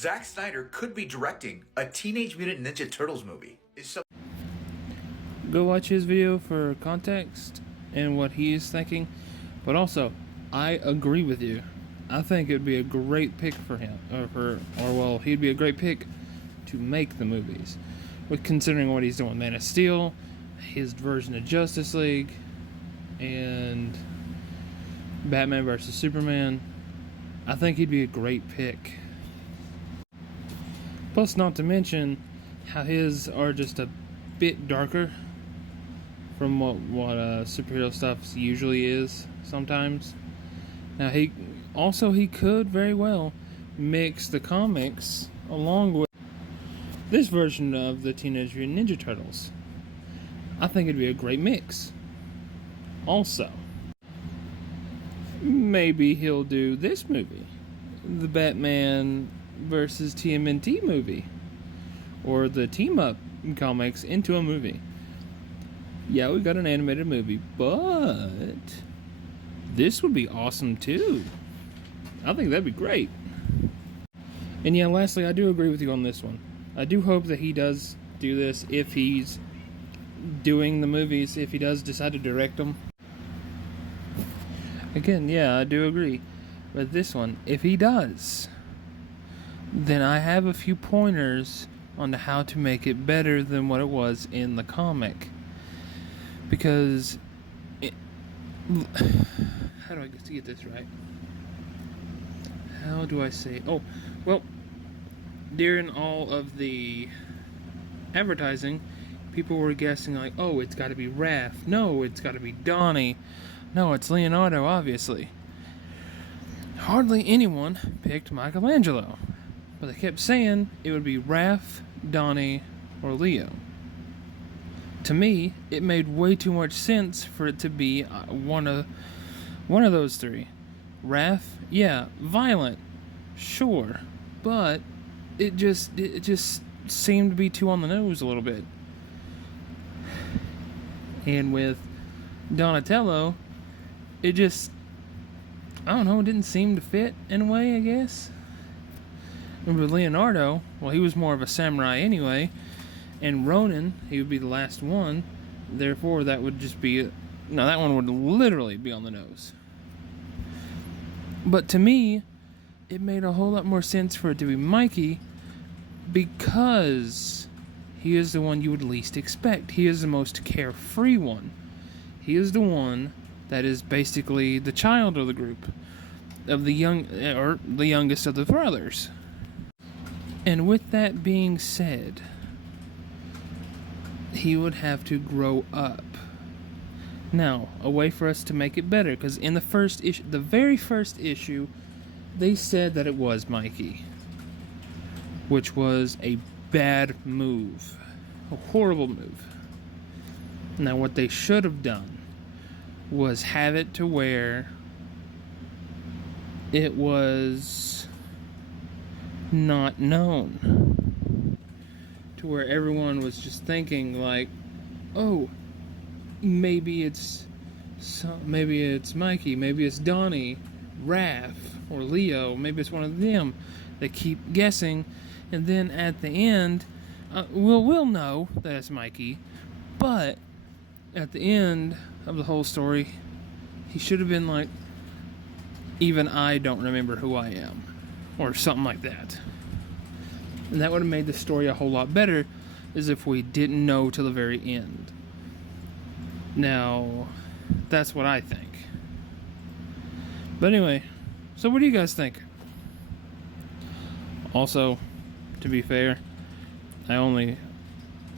Zack Snyder could be directing a Teenage Mutant Ninja Turtles movie. Go watch his video for context and what he's thinking. But also, I agree with you. I think it would be a great pick for him, he'd be a great pick to make the movies. With considering what he's doing, Man of Steel, his version of Justice League, and Batman vs Superman, I think he'd be a great pick. Plus, not to mention how his are just a bit darker from what superhero stuff usually is sometimes. Now he could very well mix the comics along with this version of the Teenage Mutant Ninja Turtles. I think it'd be a great mix. Also, maybe he'll do this movie, the Batman versus TMNT movie, or the Team Up comics into a movie. Yeah, we got an animated movie, but this would be awesome too. I think that'd be great. And yeah, lastly, I do agree with you on this one. I do hope that he does do this if he's doing the movies, if he does decide to direct them. Again, yeah, I do agree. But this one, if he does, then I have a few pointers on how to make it better than what it was in the comic. Because how do I get this right? How do I say? Oh, well, during all of the advertising, people were guessing like, oh, it's got to be Raph. No, it's got to be Donnie. No, it's Leonardo, obviously. Hardly anyone picked Michelangelo, but they kept saying it would be Raph, Donnie, or Leo. To me, it made way too much sense for it to be one of those three. Raph, yeah, violent, sure, but it just seemed to be too on the nose a little bit. And with Donatello, it just, I don't know, it didn't seem to fit in a way, I guess. And with Leonardo, well, he was more of a samurai anyway. And Ronin, he would be the last one. Therefore, that would just be... No, that one would literally be on the nose. But to me, it made a whole lot more sense for it to be Mikey because he is the one you would least expect. He is the most carefree one. He is the one that is basically the child of the group, of the youngest of the brothers. And with that being said, he would have to grow up. Now, a way for us to make it better, because in the first issue, the very first issue, they said that it was Mikey, which was a bad move, a horrible move. Now, what they should have done was have it to where it was not known, to where everyone was just thinking like, oh, maybe it's Mikey, maybe it's Donnie, Raph, or Leo, maybe it's one of them. They keep guessing, and then at the end, we'll know that it's Mikey, but at the end of the whole story, he should have been like, even I don't remember who I am, or something like that. And that would have made the story a whole lot better, as if we didn't know till the very end. Now, that's what I think. But anyway, so what do you guys think? Also, to be fair, I only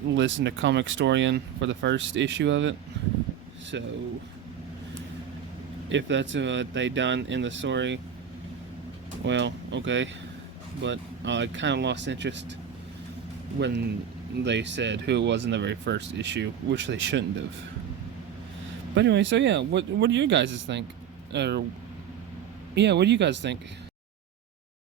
listened to Comic Storian for the first issue of it. So, if that's what they done in the story, well, okay. But I kind of lost interest when they said who it was in the very first issue, which they shouldn't have. But anyway, so yeah, what do you guys think? What do you guys think?